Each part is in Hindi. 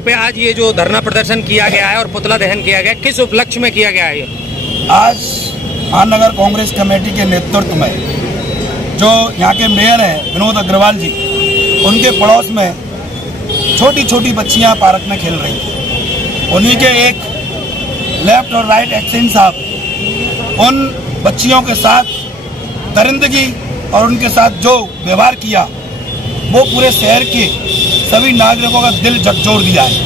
मार्केट पे आज ये जो धरना प्रदर्शन किया गया है और पुतला दहन किया गया, किस उपलक्ष्य में किया गया है? आज महानगर कांग्रेस कमेटी के नेतृत्व में जो यहाँ के मेयर हैं विनोद अग्रवाल जी, उनके पड़ोस में छोटी छोटी बच्चियाँ पार्क में खेल रही थी। उन्हीं के एक लेफ्ट और राइट एक्शन साहब उन बच्चियों के साथ दरिंदगी और उनके साथ जो व्यवहार किया वो पूरे शहर के सभी नागरिकों का दिल झकझोर दिया है।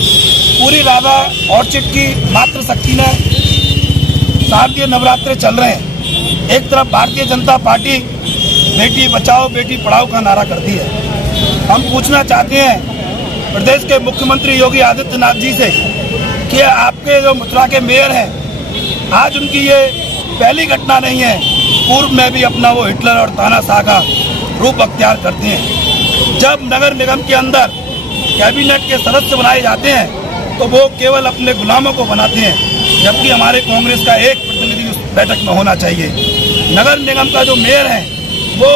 पूरी राधा ऑर्चिड की मातृशक्ति ने शारदीय नवरात्रे चल रहे हैं, एक तरफ भारतीय जनता पार्टी बेटी बचाओ बेटी पढ़ाओ का नारा करती है। हम पूछना चाहते हैं प्रदेश के मुख्यमंत्री योगी आदित्यनाथ जी से कि आपके जो मथुरा के मेयर हैं, आज उनकी ये पहली घटना नहीं है, पूर्व में भी अपना वो हिटलर और तानाशाह का रूप अख्तियार करते हैं। जब नगर निगम के अंदर कैबिनेट के सदस्य बनाए जाते हैं तो वो केवल अपने गुलामों को बनाते हैं, जबकि हमारे कांग्रेस का एक प्रतिनिधि उस बैठक में होना चाहिए। नगर निगम का जो मेयर है वो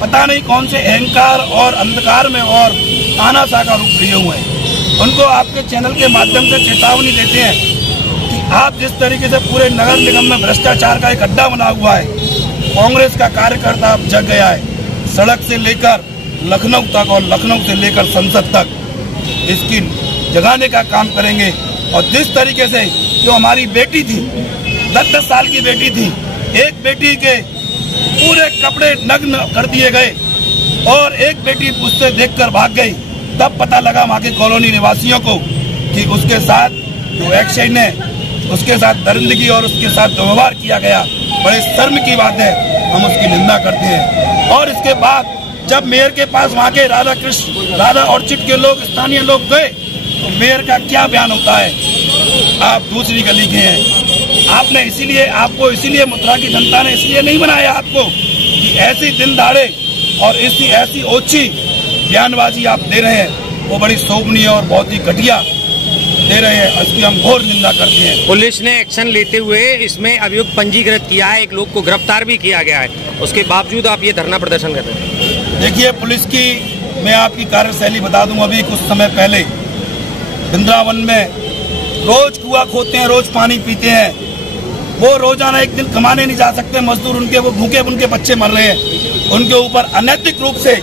पता नहीं कौन से अहंकार और अंधकार में और तानाशाह का रूप लिए हुए हैं। उनको आपके चैनल के माध्यम से चेतावनी देते हैं कि आप जिस तरीके से पूरे नगर निगम में भ्रष्टाचार का एक अड्डा बना हुआ है, कांग्रेस का कार्यकर्ता अब जग गया है। सड़क से लेकर लखनऊ तक और लखनऊ से लेकर संसद तक इसकी जगाने का काम करेंगे। और जिस तरीके से जो हमारी बेटी थी, 10-10 साल की बेटी थी, एक बेटी के पूरे कपड़े नग्न कर दिए गए और एक बेटी उससे देखकर भाग गई, तब पता लगा वहाँ के कॉलोनी निवासियों को कि उसके साथ जो एक्शन है, उसके साथ दरिंदगी और उसके साथ व्यवहार किया गया। बड़े शर्म की बात है, हम उसकी निंदा करते हैं। और इसके बाद जब मेयर के पास वहाँ के राधा ऑर्चिड के लोग, स्थानीय लोग गए, तो मेयर का क्या बयान होता है, आप दूसरी गली के हैं, आपने आपको इसीलिए मथुरा की जनता ने इसलिए नहीं बनाया आपको कि ऐसी दिन दाड़े और ऐसी ओछी बयानबाजी आप दे रहे हैं, वो बड़ी शोभनीय और बहुत ही घटिया दे रहे हैं। इसकी हम घोर निंदा करते हैं। पुलिस ने एक्शन लेते हुए इसमें अभियुक्त पंजीकृत किया है, एक लोग को गिरफ्तार भी किया गया है, उसके बावजूद आप ये धरना प्रदर्शन कर रहे हैं। देखिए, पुलिस की मैं आपकी कार्यशैली बता दूं। अभी कुछ समय पहले वृंदावन में रोज कुआं खोदते हैं, रोज पानी पीते हैं, वो रोजाना एक दिन कमाने नहीं जा सकते मजदूर, उनके वो भूखे उनके बच्चे मर रहे हैं। उनके ऊपर अनैतिक रूप से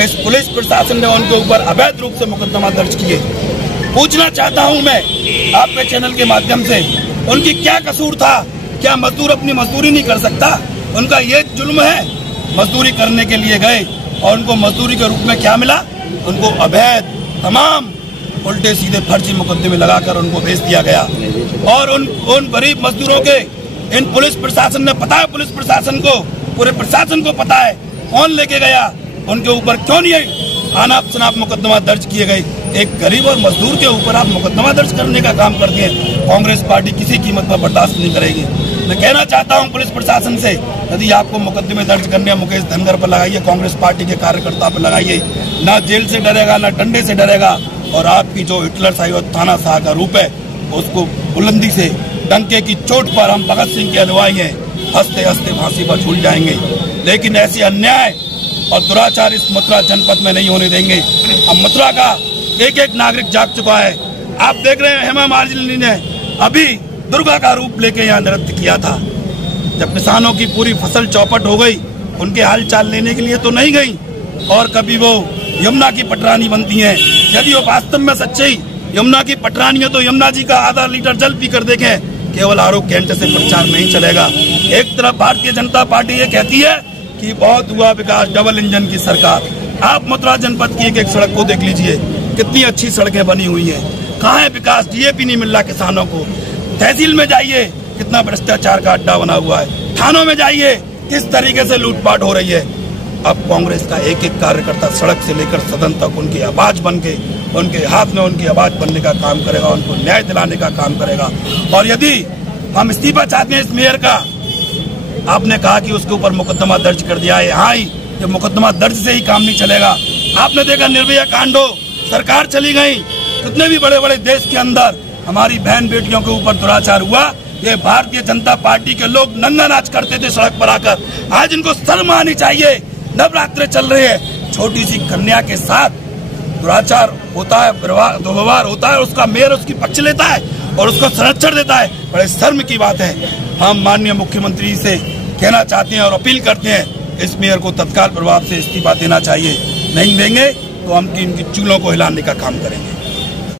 इस पुलिस प्रशासन ने उनके ऊपर अवैध रूप से मुकदमा दर्ज किए। पूछना चाहता हूं मैं आपके चैनल के माध्यम से, उनकी क्या कसूर था? क्या मजदूर अपनी मजदूरी नहीं कर सकता? उनका ये जुल्म है? मजदूरी करने के लिए गए और उनको मजदूरी के रूप में क्या मिला? उनको अवैध तमाम उल्टे सीधे फर्जी मुकदमे लगाकर उनको भेज दिया गया। और उन गरीब मजदूरों के इन पुलिस प्रशासन ने, पता है पुलिस प्रशासन को, पूरे प्रशासन को पता है कौन लेके गया, उनके ऊपर क्यों नहीं अनाप शनाप मुकदमा दर्ज किए गए। एक गरीब और मजदूर के ऊपर आप मुकदमा दर्ज करने का काम करते हैं। कांग्रेस पार्टी किसी कीमत पर बर्दाश्त नहीं करेगी। मैं कहना चाहता हूं पुलिस प्रशासन से, यदि आपको मुकदमे दर्ज करने मुकेश धनगर पर लगाइए, कांग्रेस पार्टी के कार्यकर्ता पर लगाइए, ना जेल से डरेगा ना डंडे से डरेगा। और आपकी जो हिटलर शाही और तानाशाह का रूप है, उसको बुलंदी से डंके की चोट पर हम भगत सिंह के अनुयायी हैं, हंसते हंसते फांसी पर झूल जाएंगे। लेकिन ऐसी अन्याय और दुराचार इस मथुरा जनपद में नहीं होने देंगे। अब मथुरा का एक एक नागरिक जाग चुका है। आप देख रहे हैं हेमा मालिनी ने अभी दुर्गा का रूप लेके यहाँ नृत्य किया था। जब किसानों की पूरी फसल चौपट हो गई, उनके हाल चाल लेने के लिए तो नहीं गई, और कभी वो यमुना की पटरानी बनती हैं। यदि वो वास्तव में सच्ची यमुना की पटरानी है तो यमुना जी का आधा लीटर जल पी कर देखें, केवल आरोप कैंट से प्रचार नहीं चलेगा। एक तरफ भारतीय जनता पार्टी ये कहती है कि बहुत हुआ विकास, डबल इंजन की सरकार। आप मथुरा जनपद की एक एक सड़क को देख लीजिए, कितनी अच्छी सड़कें बनी हुई हैं। कहाँ है विकास? डीएपी नहीं मिल रहा किसानों को। तहसील में जाइए, कितना भ्रष्टाचार का अड्डा बना हुआ है। थानों में जाइए, किस तरीके से लूटपाट हो रही है। अब कांग्रेस का एक एक कार्यकर्ता सड़क से लेकर सदन तक उनकी आवाज बन के, उनके हाथ में उनकी आवाज बनने का काम करेगा, उनको न्याय दिलाने का काम करेगा। और यदि हम इस्तीफा चाहते हैं इस मेयर का, आपने कहा कि उसके ऊपर मुकदमा दर्ज कर दिया है। हाँ ही, ये मुकदमा दर्ज से ही काम नहीं चलेगा। आपने देखा निर्भया कांडो, सरकार चली गई, कितने भी बड़े बड़े देश के अंदर हमारी बहन बेटियों के ऊपर दुराचार हुआ। ये भारतीय जनता पार्टी के लोग नंगा नाच करते थे सड़क पर आकर, आज इनको शर्म आनी चाहिए। नवरात्रे चल रहे हैं, छोटी सी कन्या के साथ दुराचार होता है, दुर्व्यवहार होता है, उसका मेयर उसकी पक्ष लेता है और उसको संरक्षण देता है। बड़े शर्म की बात है। हम माननीय मुख्यमंत्री से कहना चाहते हैं और अपील करते हैं, इस मेयर को तत्काल प्रभाव से इस्तीफा देना चाहिए। नहीं देंगे तो हम इनकी चूल्हों को हिलाने का काम करेंगे।